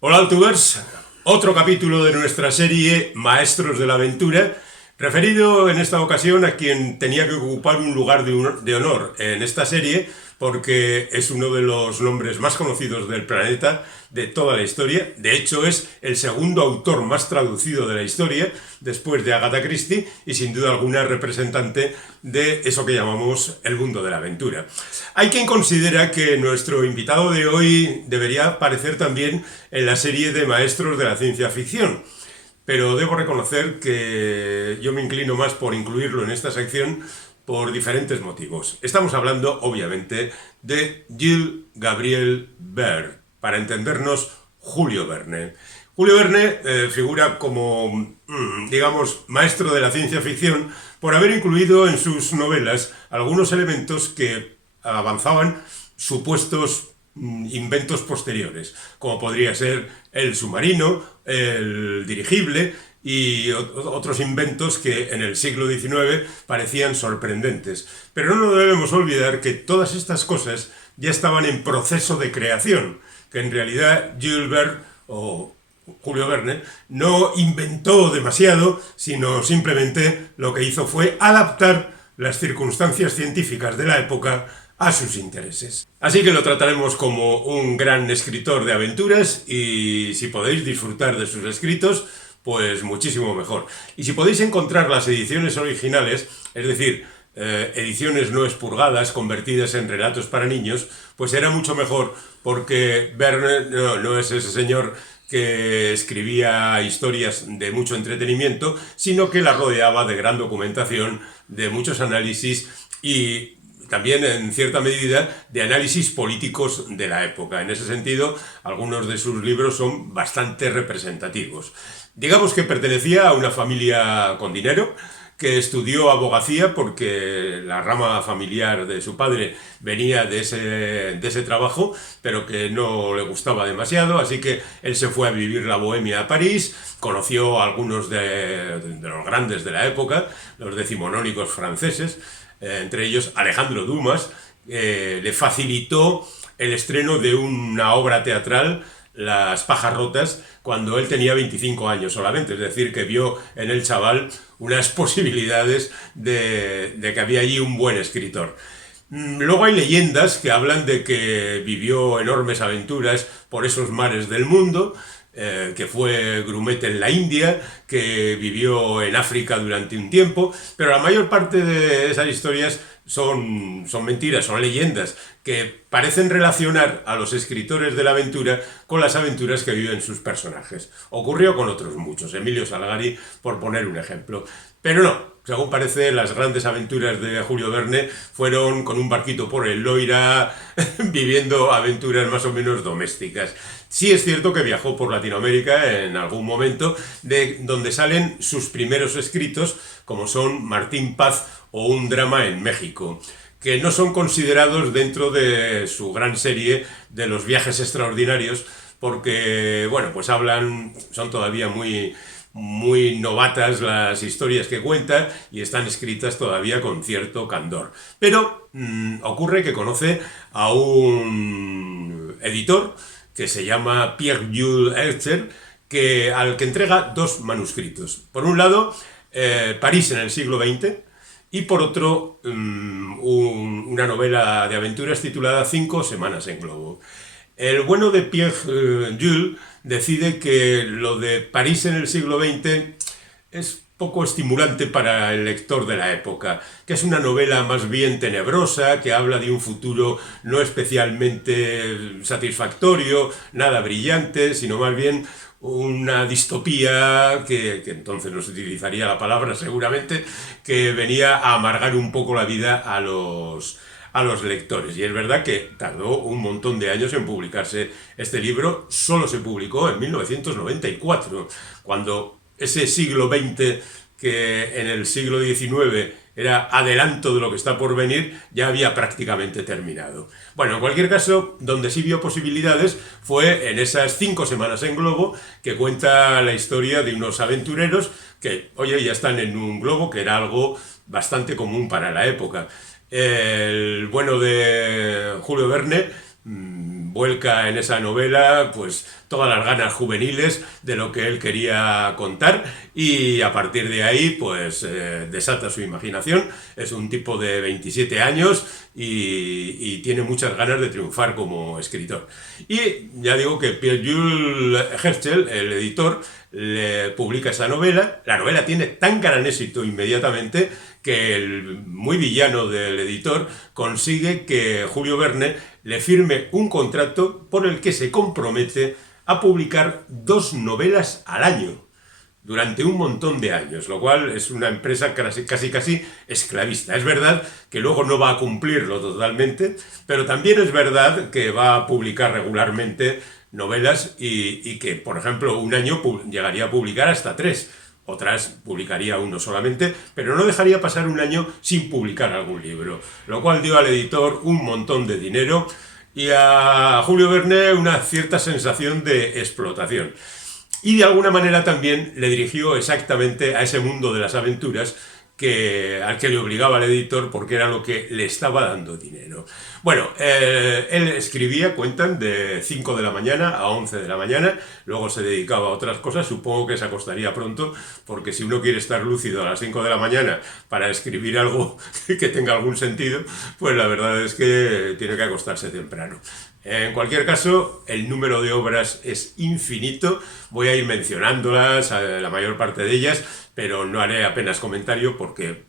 Hola Altubers, otro capítulo de nuestra serie Maestros de la Aventura, referido en esta ocasión a quien tenía que ocupar un lugar de honor en esta serie porque es uno de los nombres más conocidos del planeta de toda la historia. De hecho, es el segundo autor más traducido de la historia, después de Agatha Christie, y sin duda alguna representante de eso que llamamos el mundo de la aventura. Hay quien considera que nuestro invitado de hoy debería aparecer también en la serie de Maestros de la Ciencia Ficción, pero debo reconocer que yo me inclino más por incluirlo en esta sección por diferentes motivos. Estamos hablando, obviamente, de Jules Gabriel Verne, para entendernos, Julio Verne. Julio Verne figura como, digamos, maestro de la ciencia ficción por haber incluido en sus novelas algunos elementos que avanzaban supuestos inventos posteriores, como podría ser el submarino, el dirigible y otros inventos que en el siglo XIX parecían sorprendentes. Pero no debemos olvidar que todas estas cosas ya estaban en proceso de creación, que en realidad Jules Verne o Julio Verne no inventó demasiado, sino simplemente lo que hizo fue adaptar las circunstancias científicas de la época a sus intereses. Así que lo trataremos como un gran escritor de aventuras y si podéis disfrutar de sus escritos, pues muchísimo mejor. Y si podéis encontrar las ediciones originales, es decir, ediciones no expurgadas, convertidas en relatos para niños, pues será mucho mejor porque Verne no es ese señor que escribía historias de mucho entretenimiento, sino que la rodeaba de gran documentación, de muchos análisis y también en cierta medida de análisis políticos de la época. En ese sentido, algunos de sus libros son bastante representativos. Digamos que pertenecía a una familia con dinero, que estudió abogacía porque la rama familiar de su padre venía de ese trabajo, pero que no le gustaba demasiado, así que él se fue a vivir la Bohemia a París, conoció a algunos de los grandes de la época, los decimonónicos franceses, entre ellos Alejandro Dumas, le facilitó el estreno de una obra teatral, Las pajas rotas, cuando él tenía 25 años solamente, es decir, que vio en el chaval unas posibilidades de que había allí un buen escritor. Luego hay leyendas que hablan de que vivió enormes aventuras por esos mares del mundo, que fue grumete en la India, que vivió en África durante un tiempo, pero la mayor parte de esas historias son mentiras, son leyendas, que parecen relacionar a los escritores de la aventura con las aventuras que viven sus personajes. Ocurrió con otros muchos, Emilio Salgari, por poner un ejemplo. Pero no, según parece, las grandes aventuras de Julio Verne fueron con un barquito por el Loira, viviendo aventuras más o menos domésticas. Sí es cierto que viajó por Latinoamérica en algún momento, de donde salen sus primeros escritos, como son Martín Paz o Un drama en México, que no son considerados dentro de su gran serie de los viajes extraordinarios, porque, bueno, pues son todavía muy novatas las historias que cuenta y están escritas todavía con cierto candor. Pero ocurre que conoce a un editor que se llama Pierre-Jules Herzer, al que entrega dos manuscritos. Por un lado, París en el siglo XX, y por otro, una novela de aventuras titulada 5 semanas en globo. El bueno de Pierre Jules decide que lo de París en el siglo XX es poco estimulante para el lector de la época, que es una novela más bien tenebrosa, que habla de un futuro no especialmente satisfactorio, nada brillante, sino más bien una distopía que entonces no se utilizaría la palabra seguramente, que venía a amargar un poco la vida a los lectores. Y es verdad que tardó un montón de años en publicarse este libro, solo se publicó en 1994, cuando ese siglo XX, que en el siglo XIX era adelanto de lo que está por venir, ya había prácticamente terminado. Bueno, en cualquier caso, donde sí vio posibilidades fue en esas 5 semanas en globo, que cuenta la historia de unos aventureros que, oye, ya están en un globo, que era algo bastante común para la época. El bueno de Julio Verne vuelca en esa novela pues todas las ganas juveniles de lo que él quería contar y a partir de ahí pues desata su imaginación. Es un tipo de 27 años y tiene muchas ganas de triunfar como escritor. Y ya digo que Pierre-Jules Herschel, el editor, le publica esa novela. La novela tiene tan gran éxito inmediatamente que el muy villano del editor consigue que Julio Verne le firme un contrato por el que se compromete a publicar 2 novelas al año durante un montón de años, lo cual es una empresa casi esclavista. Es verdad que luego no va a cumplirlo totalmente, pero también es verdad que va a publicar regularmente novelas y que, por ejemplo, un año llegaría a publicar hasta 3. Otras publicaría uno solamente, pero no dejaría pasar un año sin publicar algún libro, lo cual dio al editor un montón de dinero y a Julio Verne una cierta sensación de explotación. Y de alguna manera también le dirigió exactamente a ese mundo de las aventuras al que le obligaba el editor porque era lo que le estaba dando dinero. Bueno, él escribía, cuentan, de 5 de la mañana a 11 de la mañana, luego se dedicaba a otras cosas, supongo que se acostaría pronto, porque si uno quiere estar lúcido a las 5 de la mañana para escribir algo que tenga algún sentido, pues la verdad es que tiene que acostarse temprano. En cualquier caso, el número de obras es infinito, voy a ir mencionándolas, la mayor parte de ellas, pero no haré apenas comentario porque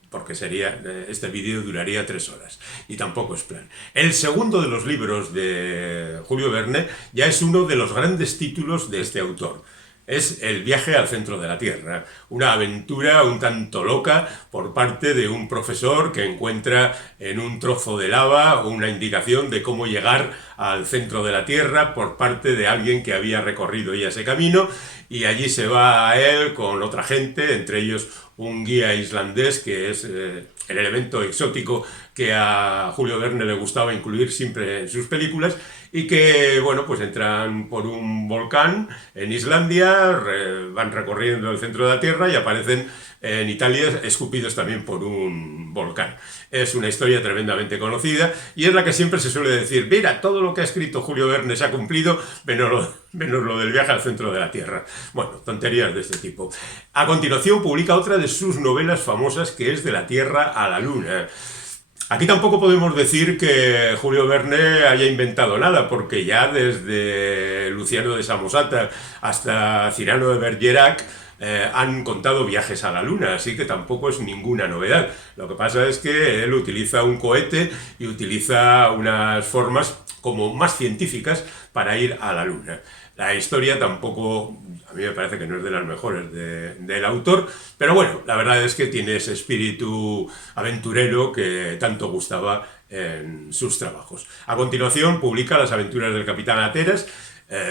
este vídeo duraría 3 horas y tampoco es plan. El segundo de los libros de Julio Verne ya es uno de los grandes títulos de este autor. Es El viaje al centro de la Tierra, una aventura un tanto loca por parte de un profesor que encuentra en un trozo de lava una indicación de cómo llegar al centro de la Tierra por parte de alguien que había recorrido ya ese camino, y allí se va a él con otra gente, entre ellos un guía islandés que es el elemento exótico que a Julio Verne le gustaba incluir siempre en sus películas, y que, bueno, pues entran por un volcán en Islandia, van recorriendo el centro de la Tierra y aparecen en Italia escupidos también por un volcán. Es una historia tremendamente conocida y es la que siempre se suele decir: mira, todo lo que ha escrito Julio Verne se ha cumplido, menos lo del viaje al centro de la Tierra. Bueno, tonterías de este tipo. A continuación publica otra de sus novelas famosas, que es De la Tierra a la Luna. Aquí tampoco podemos decir que Julio Verne haya inventado nada, porque ya desde Luciano de Samosata hasta Cyrano de Bergerac han contado viajes a la Luna, así que tampoco es ninguna novedad. Lo que pasa es que él utiliza un cohete y utiliza unas formas como más científicas para ir a la Luna. La historia tampoco, a mí me parece que no es de las mejores del autor, pero bueno, la verdad es que tiene ese espíritu aventurero que tanto gustaba en sus trabajos. A continuación publica Las aventuras del Capitán Hatteras.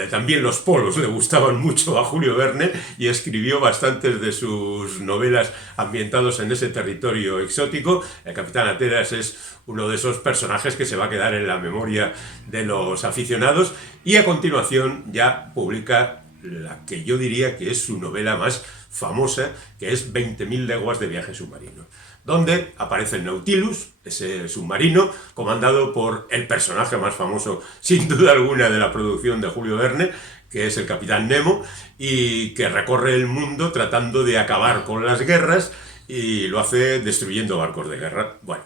También los polos le gustaban mucho a Julio Verne y escribió bastantes de sus novelas ambientados en ese territorio exótico. El Capitán Hatteras es uno de esos personajes que se va a quedar en la memoria de los aficionados, y a continuación ya publica la que yo diría que es su novela más famosa, que es 20.000 leguas de viaje submarino, donde aparece el Nautilus, ese submarino, comandado por el personaje más famoso, sin duda alguna, de la producción de Julio Verne, que es el Capitán Nemo, y que recorre el mundo tratando de acabar con las guerras, y lo hace destruyendo barcos de guerra. Bueno,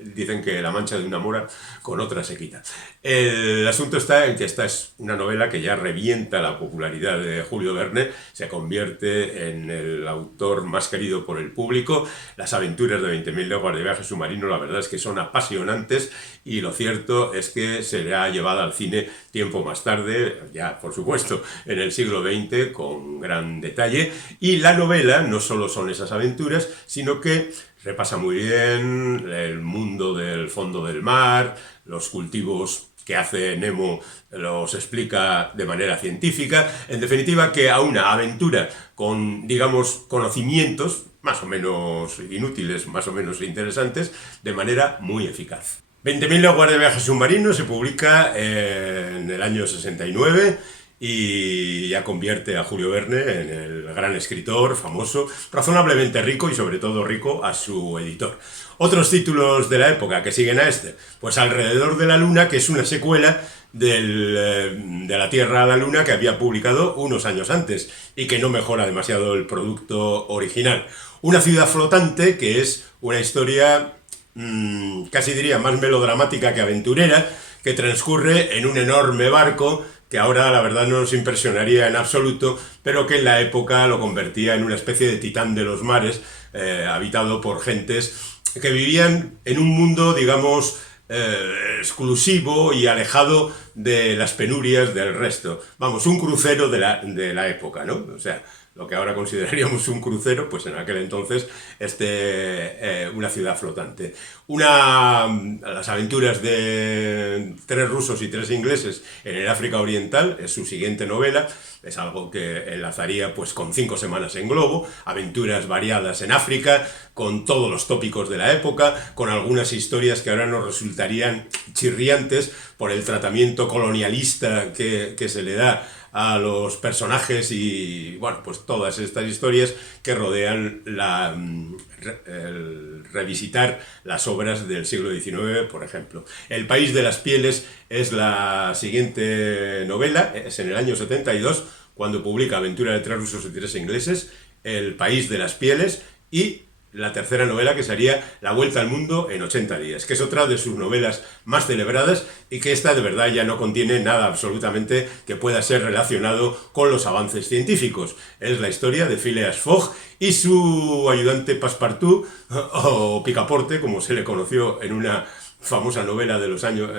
dicen que la mancha de una mora con otra se quita. El asunto está en que esta es una novela que ya revienta la popularidad de Julio Verne, se convierte en el autor más querido por el público. Las aventuras de 20.000 leguas de viaje submarino, la verdad es que son apasionantes, y lo cierto es que se le ha llevado al cine tiempo más tarde, ya por supuesto en el siglo XX, con gran detalle, y la novela no solo son esas aventuras, sino que repasa muy bien el mundo del fondo del mar, los cultivos que hace Nemo los explica de manera científica. En definitiva, que a una aventura con, digamos, conocimientos más o menos inútiles, más o menos interesantes, de manera muy eficaz. 20.000 leguas de viaje submarino se publica en el año 69 y ya convierte a Julio Verne en el gran escritor famoso, razonablemente rico y sobre todo rico a su editor. Otros títulos de la época que siguen a este, pues Alrededor de la Luna, que es una secuela de la Tierra a la Luna que había publicado unos años antes y que no mejora demasiado el producto original. Una ciudad flotante, que es una historia casi diría más melodramática que aventurera, que transcurre en un enorme barco que ahora la verdad no nos impresionaría en absoluto, pero que en la época lo convertía en una especie de titán de los mares, habitado por gentes que vivían en un mundo, digamos, exclusivo y alejado de las penurias del resto. Vamos, un crucero de la época, ¿no? O sea, lo que ahora consideraríamos un crucero, pues en aquel entonces una ciudad flotante. Las aventuras de 3 rusos y 3 ingleses en el África Oriental es su siguiente novela. Es algo que enlazaría pues con 5 semanas en globo, aventuras variadas en África, con todos los tópicos de la época, con algunas historias que ahora nos resultarían chirriantes por el tratamiento colonialista que se le da a los personajes y, bueno, pues todas estas historias que rodean el revisitar las obras del siglo XIX, por ejemplo. El País de las Pieles es la siguiente novela, es en el año 72, cuando publica Aventura de 3 rusos y 3 ingleses, El País de las Pieles, y la tercera novela, que sería La Vuelta al Mundo en 80 días, que es otra de sus novelas más celebradas y que esta de verdad ya no contiene nada absolutamente que pueda ser relacionado con los avances científicos. Es la historia de Phileas Fogg y su ayudante Passepartout, o Picaporte, como se le conoció en una famosa novela de los años,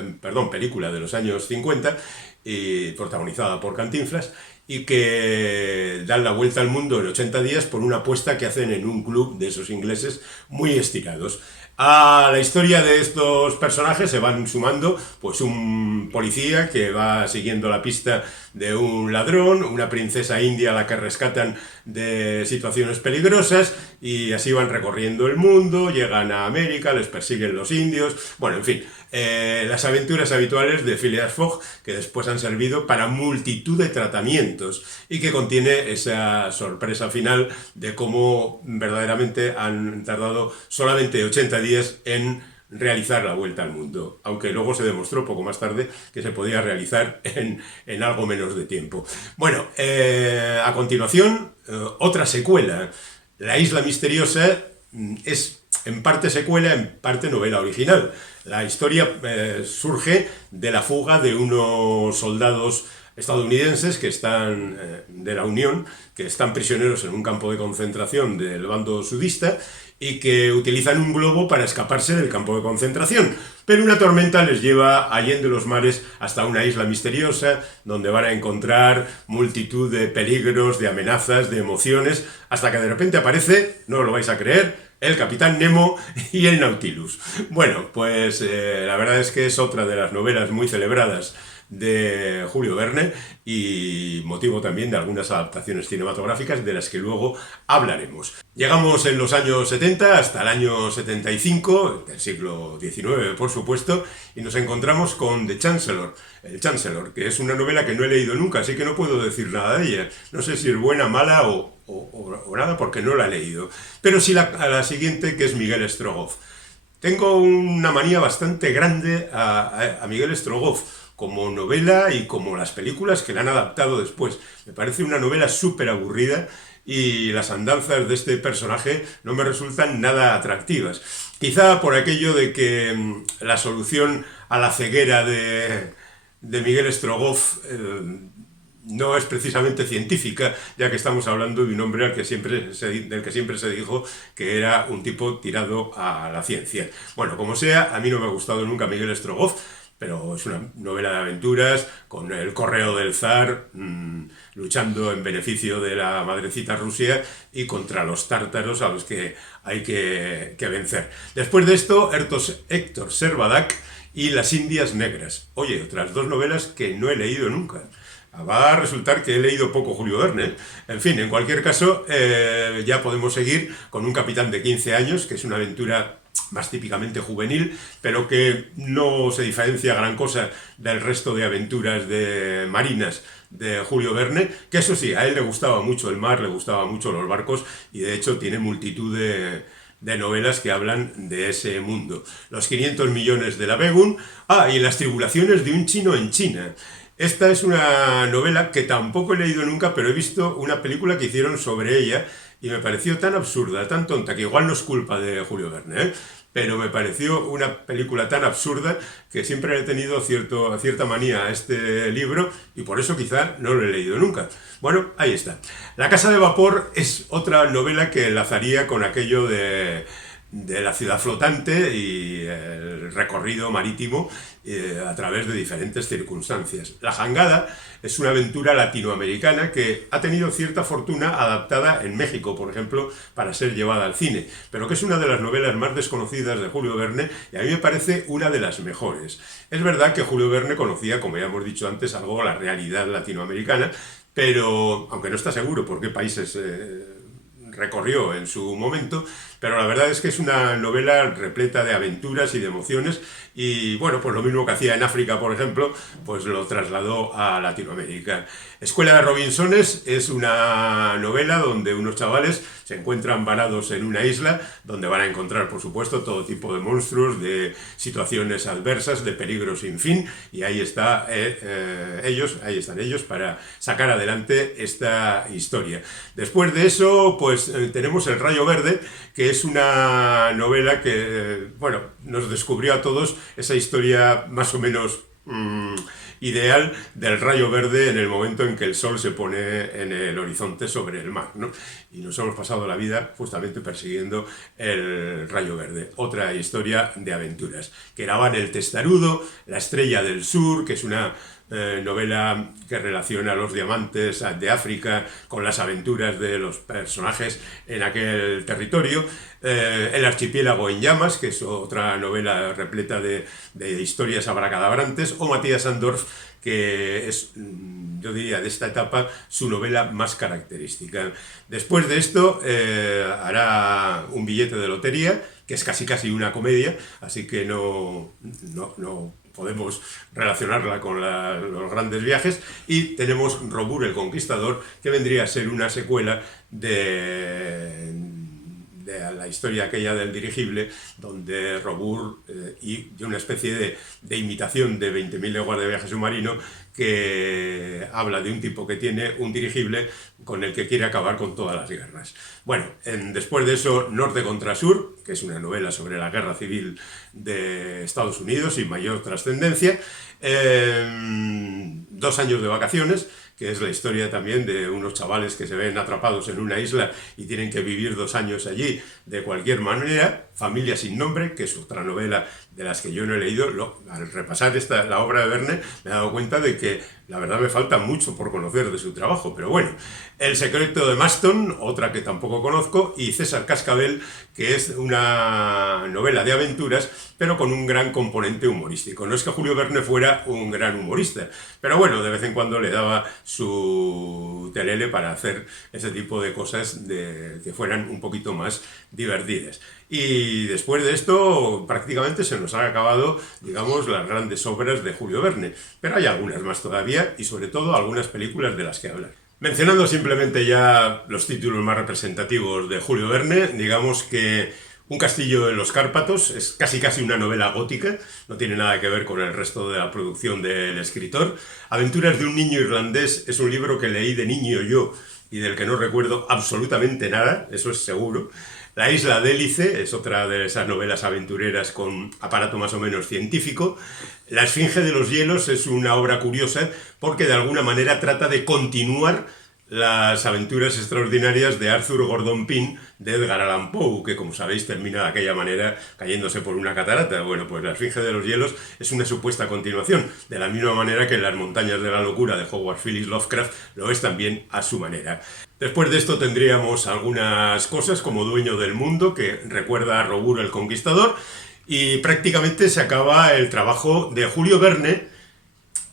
película de los años 50, y protagonizada por Cantinflas, y que dan la vuelta al mundo en 80 días por una apuesta que hacen en un club de esos ingleses muy estirados. A la historia de estos personajes se van sumando pues un policía que va siguiendo la pista de un ladrón, una princesa india a la que rescatan de situaciones peligrosas, y así van recorriendo el mundo, llegan a América, les persiguen los indios, bueno, en fin, las aventuras habituales de Phileas Fogg, que después han servido para multitud de tratamientos y que contiene esa sorpresa final de cómo verdaderamente han tardado solamente 80 días en realizar la vuelta al mundo, aunque luego se demostró poco más tarde que se podía realizar en algo menos de tiempo. Bueno, a continuación, otra secuela, La Isla Misteriosa, es en parte secuela, en parte novela original. La historia surge de la fuga de unos soldados estadounidenses que están de la Unión, que están prisioneros en un campo de concentración del bando sudista y que utilizan un globo para escaparse del campo de concentración. Pero una tormenta les lleva allende los mares hasta una isla misteriosa, donde van a encontrar multitud de peligros, de amenazas, de emociones, hasta que de repente aparece, no lo vais a creer, el Capitán Nemo y el Nautilus. Bueno, pues la verdad es que es otra de las novelas muy celebradas de Julio Verne y motivo también de algunas adaptaciones cinematográficas de las que luego hablaremos. Llegamos en los años 70 hasta el año 75, del siglo XIX por supuesto, y nos encontramos con The Chancellor, El Chancellor, que es una novela que no he leído nunca, así que no puedo decir nada de ella. No sé si es buena, mala o nada, porque no la he leído. Pero sí a la siguiente, que es Miguel Strogoff. Tengo una manía bastante grande a Miguel Strogoff, como novela y como las películas que la han adaptado después. Me parece una novela súper aburrida y las andanzas de este personaje no me resultan nada atractivas. Quizá por aquello de que la solución a la ceguera de Miguel Strogoff no es precisamente científica, ya que estamos hablando de un hombre del que siempre se dijo que era un tipo tirado a la ciencia. Bueno, como sea, a mí no me ha gustado nunca Miguel Strogoff, pero es una novela de aventuras con el correo del zar, luchando en beneficio de la madrecita Rusia y contra los tártaros a los que hay que vencer. Después de esto, Héctor Servadac y Las Indias Negras. Oye, otras 2 novelas que no he leído nunca. Va a resultar que he leído poco Julio Verne. En fin, en cualquier caso, ya podemos seguir con Un capitán de 15 años, que es una aventura más típicamente juvenil, pero que no se diferencia gran cosa del resto de aventuras de marinas de Julio Verne, que eso sí, a él le gustaba mucho el mar, le gustaban mucho los barcos, y de hecho tiene multitud de novelas que hablan de ese mundo. Los 500 millones de la Begun, y las tribulaciones de un chino en China. Esta es una novela que tampoco he leído nunca, pero he visto una película que hicieron sobre ella y me pareció tan absurda, tan tonta, que igual no es culpa de Julio Verne, ¿eh? Pero me pareció una película tan absurda que siempre he tenido cierta manía a este libro y por eso quizá no lo he leído nunca. Bueno, ahí está. La Casa de Vapor es otra novela que enlazaría con aquello de la ciudad flotante y el recorrido marítimo a través de diferentes circunstancias. La Jangada es una aventura latinoamericana que ha tenido cierta fortuna adaptada en México, por ejemplo, para ser llevada al cine, pero que es una de las novelas más desconocidas de Julio Verne y a mí me parece una de las mejores. Es verdad que Julio Verne conocía, como ya hemos dicho antes, algo la realidad latinoamericana, pero aunque no está seguro por qué países recorrió en su momento, pero la verdad es que es una novela repleta de aventuras y de emociones y bueno, pues lo mismo que hacía en África, por ejemplo, pues lo trasladó a Latinoamérica. Escuela de Robinsones es una novela donde unos chavales se encuentran varados en una isla donde van a encontrar, por supuesto, todo tipo de monstruos, de situaciones adversas, de peligros sin fin y ahí están ellos para sacar adelante esta historia. Después de eso, pues tenemos El Rayo Verde, que es una novela que, bueno, nos descubrió a todos esa historia más o menos ideal del rayo verde en el momento en que el sol se pone en el horizonte sobre el mar, ¿no? Y nos hemos pasado la vida justamente persiguiendo el rayo verde. Otra historia de aventuras. Queraban el testarudo, La estrella del sur, que es una novela que relaciona los diamantes de África con las aventuras de los personajes en aquel territorio. El archipiélago en llamas, que es otra novela repleta de historias abracadabrantes, o Matías Andorf, que es, yo diría, de esta etapa su novela más característica. Después de esto hará Un billete de lotería, que es casi una comedia, así que no podemos relacionarla con los grandes viajes, y tenemos Robur el Conquistador, que vendría a ser una secuela de la historia aquella del dirigible, donde Robur y una especie de imitación de 20.000 leguas de viaje submarino, que habla de un tipo que tiene un dirigible con el que quiere acabar con todas las guerras. Bueno, después de eso, Norte contra Sur, que es una novela sobre la guerra civil de Estados Unidos sin mayor trascendencia. 2 años de vacaciones, que es la historia también de unos chavales que se ven atrapados en una isla y tienen que vivir 2 años allí de cualquier manera. Familia sin nombre, que es otra novela de las que yo no he leído. Al repasar la obra de Verne me he dado cuenta de que la verdad me falta mucho por conocer de su trabajo, pero bueno. El secreto de Maston, otra que tampoco conozco, y César Cascabel, que es una novela de aventuras, pero con un gran componente humorístico. No es que Julio Verne fuera un gran humorista, pero bueno, de vez en cuando le daba su telele para hacer ese tipo de cosas que fueran un poquito más divertidas. Y después de esto prácticamente se nos han acabado, digamos, las grandes obras de Julio Verne, pero hay algunas más todavía y sobre todo algunas películas de las que hablar. Mencionando simplemente ya los títulos más representativos de Julio Verne, digamos que Un castillo en los Cárpatos es casi una novela gótica, no tiene nada que ver con el resto de la producción del escritor. Aventuras de un niño irlandés es un libro que leí de niño yo y del que no recuerdo absolutamente nada, eso es seguro. La isla de Hélice es otra de esas novelas aventureras con aparato más o menos científico. La Esfinge de los hielos es una obra curiosa porque de alguna manera trata de continuar las aventuras extraordinarias de Arthur Gordon Pym de Edgar Allan Poe, que como sabéis termina de aquella manera cayéndose por una catarata. Bueno, pues La Esfinge de los hielos es una supuesta continuación, de la misma manera que Las montañas de la locura de Howard Phillips Lovecraft lo es también a su manera. Después de esto tendríamos algunas cosas como Dueño del mundo, que recuerda a Robur el Conquistador, y prácticamente se acaba el trabajo de Julio Verne,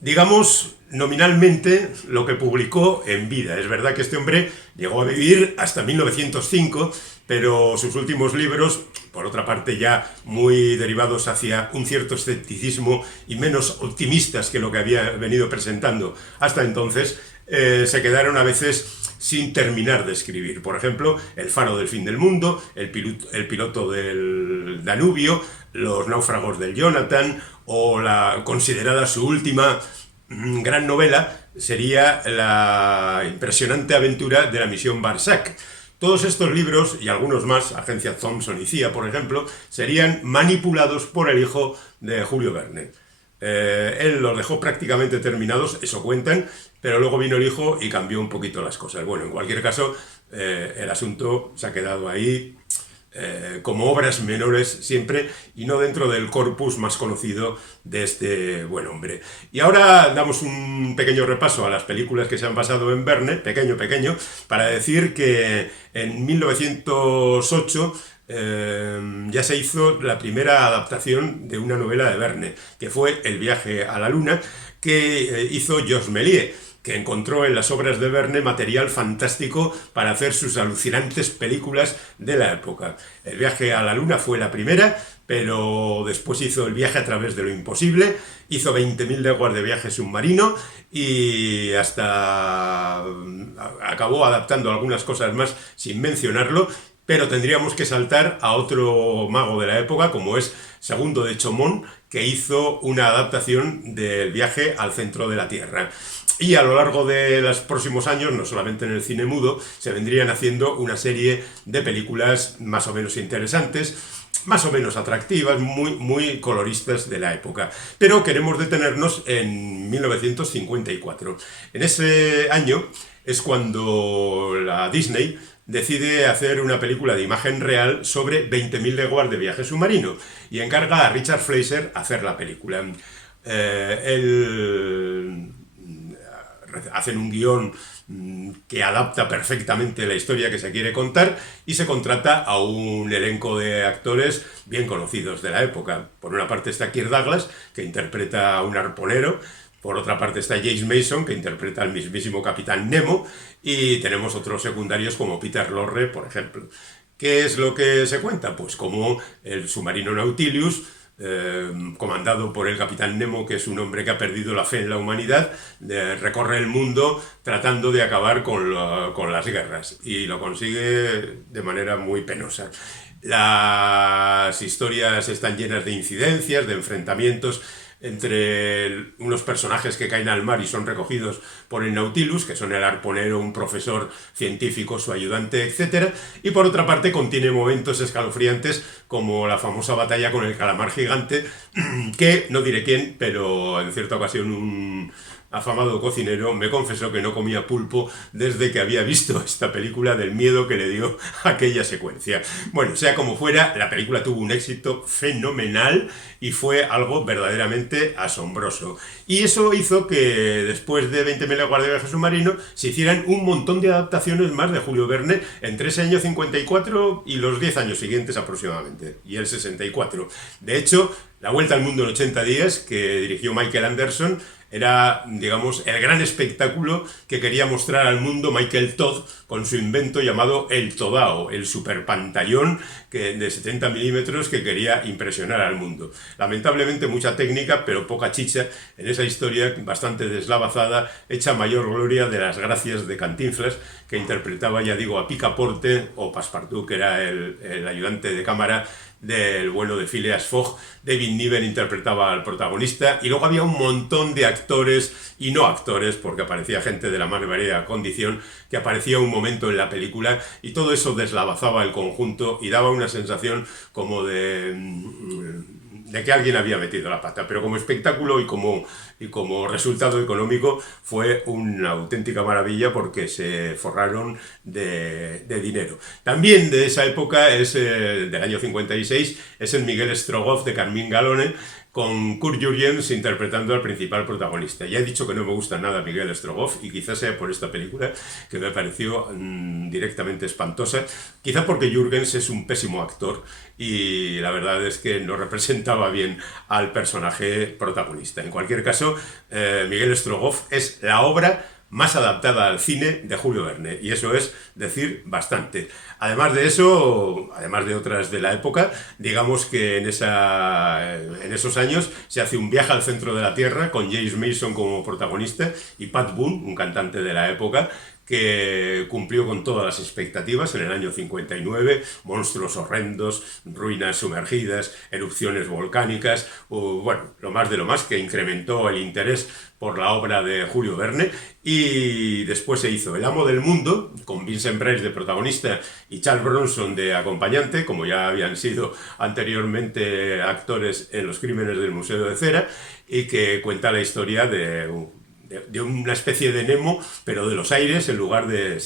digamos, nominalmente lo que publicó en vida. Es verdad que este hombre llegó a vivir hasta 1905, pero sus últimos libros, por otra parte ya muy derivados hacia un cierto escepticismo y menos optimistas que lo que había venido presentando hasta entonces, se quedaron a veces sin terminar de escribir. Por ejemplo, El faro del fin del mundo, El piloto del Danubio, Los náufragos del Jonathan, o la considerada su última gran novela sería la impresionante aventura de la misión Barsac. Todos estos libros, y algunos más, Agencia Thompson y CIA, por ejemplo, serían manipulados por el hijo de Julio Verne. Él los dejó prácticamente terminados, eso cuentan, pero luego vino el hijo y cambió un poquito las cosas. Bueno, en cualquier caso, el asunto se ha quedado ahí como obras menores siempre y no dentro del corpus más conocido de este buen hombre. Y ahora damos un pequeño repaso a las películas que se han basado en Verne, pequeño, para decir que en 1908 ya se hizo la primera adaptación de una novela de Verne, que fue El viaje a la luna, que hizo Georges Méliès, que encontró en las obras de Verne material fantástico para hacer sus alucinantes películas de la época. El viaje a la luna fue la primera, pero después hizo El viaje a través de lo imposible, hizo 20.000 leguas de viaje submarino y hasta acabó adaptando algunas cosas más sin mencionarlo, pero tendríamos que saltar a otro mago de la época, como es Segundo de Chaumont, que hizo una adaptación del viaje al centro de la Tierra. Y a lo largo de los próximos años, no solamente en el cine mudo, se vendrían haciendo una serie de películas más o menos interesantes, más o menos atractivas, muy coloristas de la época. Pero queremos detenernos en 1954. En ese año es cuando la Disney decide hacer una película de imagen real sobre 20.000 leguas de viaje submarino y encarga a Richard Fleischer hacer la película. Hacen un guión que adapta perfectamente la historia que se quiere contar y se contrata a un elenco de actores bien conocidos de la época. Por una parte está Kirk Douglas, que interpreta a un arponero. Por otra parte está James Mason, que interpreta al mismísimo Capitán Nemo, y tenemos otros secundarios como Peter Lorre, por ejemplo. ¿Qué es lo que se cuenta? Pues como el submarino Nautilus, comandado por el Capitán Nemo, que es un hombre que ha perdido la fe en la humanidad, recorre el mundo tratando de acabar con las guerras, y lo consigue de manera muy penosa. Las historias están llenas de incidencias, de enfrentamientos entre unos personajes que caen al mar y son recogidos por el Nautilus, que son el arponero, un profesor científico, su ayudante, etc. Y por otra parte contiene momentos escalofriantes como la famosa batalla con el calamar gigante, que no diré quién, pero en cierta ocasión un afamado cocinero me confesó que no comía pulpo desde que había visto esta película, del miedo que le dio aquella secuencia. Bueno, sea como fuera, la película tuvo un éxito fenomenal y fue algo verdaderamente asombroso. Y eso hizo que después de 20.000 leguas de viaje submarino se hicieran un montón de adaptaciones más de Julio Verne entre ese año 54 y los 10 años siguientes aproximadamente, y el 64. De hecho, La vuelta al mundo en 80 días, que dirigió Michael Anderson, era, digamos, el gran espectáculo que quería mostrar al mundo Michael Todd con su invento llamado el Todao, el superpantallón de 70 milímetros que quería impresionar al mundo. Lamentablemente mucha técnica, pero poca chicha en esa historia bastante deslavazada, hecha mayor gloria de las gracias de Cantinflas, que interpretaba, ya digo, a Picaporte, o Passepartout, que era el ayudante de cámara del bueno de Phileas Fogg. David Niven interpretaba al protagonista, y luego había un montón de actores y no actores, porque aparecía gente de la más variada condición que aparecía un momento en la película, y todo eso deslavazaba el conjunto y daba una sensación como de que alguien había metido la pata. Pero como espectáculo y como resultado económico fue una auténtica maravilla, porque se forraron de dinero. También de esa época, del año 56, es el Miguel Strogoff de Carmine Galone, con Kurt Jürgens interpretando al principal protagonista. Ya he dicho que no me gusta nada Miguel Strogoff, y quizás sea por esta película, que me pareció directamente espantosa, quizá porque Jürgens es un pésimo actor y la verdad es que no representaba bien al personaje protagonista. En cualquier caso, Miguel Strogoff es la obra más adaptada al cine de Julio Verne, y eso es decir bastante. Además de eso, además de otras de la época, digamos que en esos años se hace Un viaje al centro de la Tierra, con James Mason como protagonista y Pat Boone, un cantante de la época, que cumplió con todas las expectativas en el año 59, monstruos horrendos, ruinas sumergidas, erupciones volcánicas, bueno, lo más de lo más, que incrementó el interés por la obra de Julio Verne, y después se hizo El amo del mundo, con Vincent Price de protagonista y Charles Bronson de acompañante, como ya habían sido anteriormente actores en Los crímenes del Museo de Cera, y que cuenta la historia de una especie de Nemo, pero de los aires, en lugar de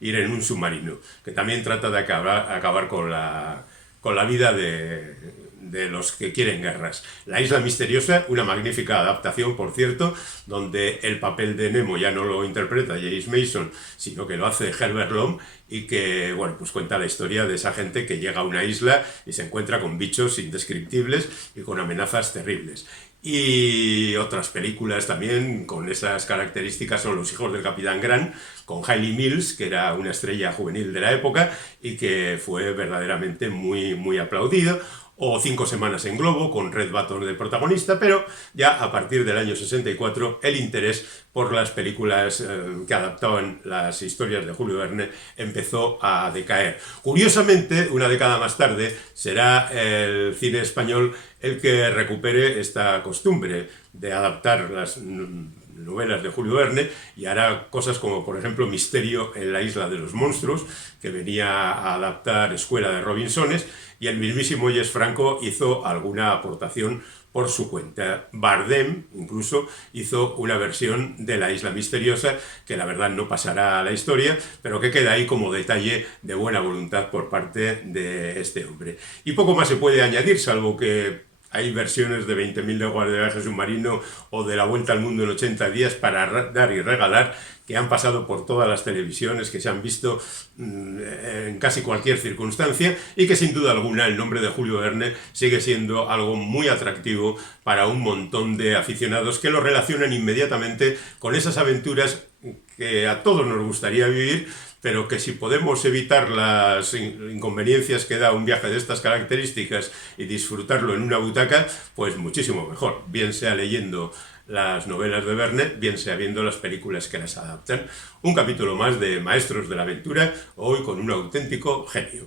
ir en un submarino, que también trata de acabar con la vida de los que quieren guerras. La isla misteriosa, una magnífica adaptación, por cierto, donde el papel de Nemo ya no lo interpreta James Mason, sino que lo hace Herbert Lom, y que, bueno, pues cuenta la historia de esa gente que llega a una isla y se encuentra con bichos indescriptibles y con amenazas terribles. Y otras películas también con esas características son Los hijos del Capitán Grant, con Hayley Mills, que era una estrella juvenil de la época y que fue verdaderamente muy, muy aplaudido, o 5 semanas en globo, con Red Button de protagonista, pero ya a partir del año 64 el interés por las películas que adaptaban las historias de Julio Verne empezó a decaer. Curiosamente, una década más tarde, será el cine español el que recupere esta costumbre de adaptar las novelas de Julio Verne y hará cosas como, por ejemplo, Misterio en la isla de los monstruos, que venía a adaptar Escuela de Robinsones, y el mismísimo Jess Franco hizo alguna aportación por su cuenta. Bardem incluso hizo una versión de La isla misteriosa que la verdad no pasará a la historia, pero que queda ahí como detalle de buena voluntad por parte de este hombre. Y poco más se puede añadir, salvo que hay versiones de 20.000 leguas de viaje submarino o de La vuelta al mundo en 80 días para dar y regalar, que han pasado por todas las televisiones, que se han visto en casi cualquier circunstancia, y que sin duda alguna el nombre de Julio Verne sigue siendo algo muy atractivo para un montón de aficionados que lo relacionan inmediatamente con esas aventuras que a todos nos gustaría vivir, pero que si podemos evitar las inconveniencias que da un viaje de estas características y disfrutarlo en una butaca, pues muchísimo mejor, bien sea leyendo las novelas de Verne, bien sea viendo las películas que las adaptan. Un capítulo más de Maestros de la Aventura, hoy con un auténtico genio.